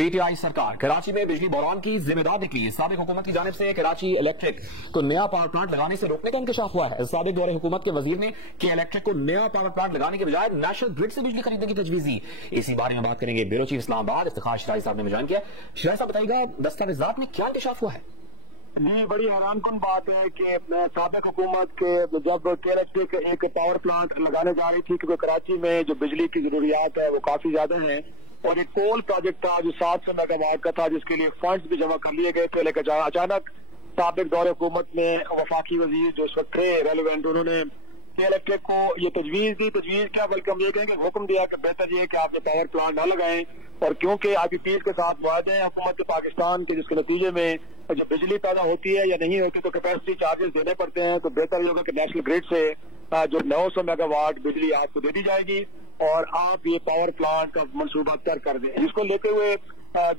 PTI सरकार कराची में बिजली बहरान की जिम्मेदार निकली। साबिक हुकूमत की जानिब से कराची इलेक्ट्रिक को नया पावर प्लांट लगाने से रोकने का इंकशाफ हुआ है। साबिक दौरे हुकूमत के वजीर ने के इलेक्ट्रिक को नया पावर प्लांट लगाने के बजाय नेशनल ग्रिड से बिजली खरीदने की तजवीज दी। इसी बारे में बात करेंगे ब्यूरो चीफ इस्लामाबाद इफ्तिखार शिराजी साहब ने मुझे ज्वाइन किया। शिराजी साहब बताइएगा, दस्तावेजात में क्या इंकशाफ हुआ है? जी, बड़ी हैरानकुन बात है कि साबिक हुकूमत के जब के इलेक्ट्रिक एक पावर प्लांट लगाने जा रही थी, क्योंकि कराची में जो बिजली की जरूरियात है वो काफी ज्यादा है, और एक कोल प्रोजेक्ट था जो 700 मेगावाट का था, जिसके लिए फंड्स भी जमा कर लिए गए थे। लेकिन अचानक साबिक दौरे हुकूमत में वफाकी वजीर जो इस वक्त थे रेलिवेंट, उन्होंने के इलेक्ट्रिक को ये तजवीज दी। तजवीज क्या, बल्कि हम ये कहेंगे हुक्म दिया कि बेहतर ये कि आप ये पावर प्लांट न लगाएं, और क्योंकि IPPs के साथ मुआहदे हैं हुकूमत पाकिस्तान के, जिसके नतीजे में जब बिजली पैदा होती है या नहीं होती तो कैपेसिटी चार्जेस देने पड़ते हैं, तो बेहतर ये होगा कि नेशनल ग्रिड से जो 900 मेगावाट बिजली आपको दे दी जाएगी और आप ये पावर प्लांट का मनसूबा तय कर दें। जिसको लेते हुए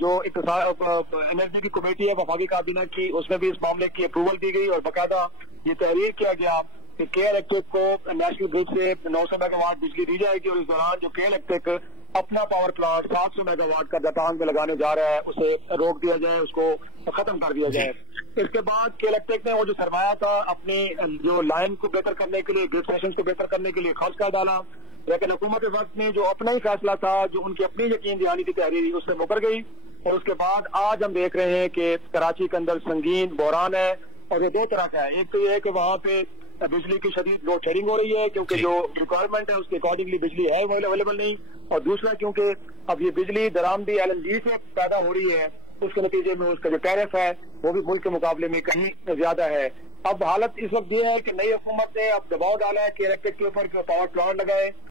जो एनर्जी की कमेटी है वफाकी काबीना की, उसमें भी इस मामले की अप्रूवल दी गई और बाकायदा ये तहरीर किया गया कि के इलेक्ट्रिक को नेशनल ग्रिड से 900 मेगावाट बिजली दी जाएगी, और इस दौरान जो के इलेक्ट्रिक अपना पावर प्लांट 700 मेगावाट का दतांग में लगाने जा रहा है उसे रोक दिया जाए, उसको खत्म कर दिया जाए। इसके बाद के इलेक्ट्रिक ने वो जो सरमाया था अपनी जो लाइन को बेहतर करने के लिए, ग्रिड सेशंस को बेहतर करने के लिए खर्च कर डाला, लेकिन हुकूमत वक्त में जो अपना ही फैसला था, जो उनकी अपनी यकीन दहानी की तहरीरी, उससे मुकर गई। और उसके बाद आज हम देख रहे हैं कि कराची के अंदर संगीन बहरान है, और ये दो तरह का है। एक तो ये है कि वहाँ पे बिजली की शदीद लोड शेयरिंग हो रही है, क्योंकि जो रिक्वायरमेंट है उसके अकॉर्डिंगली बिजली है वो अवेलेबल नहीं, और दूसरा क्योंकि अब ये बिजली दरामदी LNG से पैदा हो रही है, उसके नतीजे में उसका जो टैरिफ है वो भी मुल्क के मुकाबले में कहीं ज्यादा है। अब हालत इस वक्त ये है कि नई हुकूमत ने अब दबाव डाला है कि इलेक्ट्रिक के ऊपर पावर प्लांट लगाए,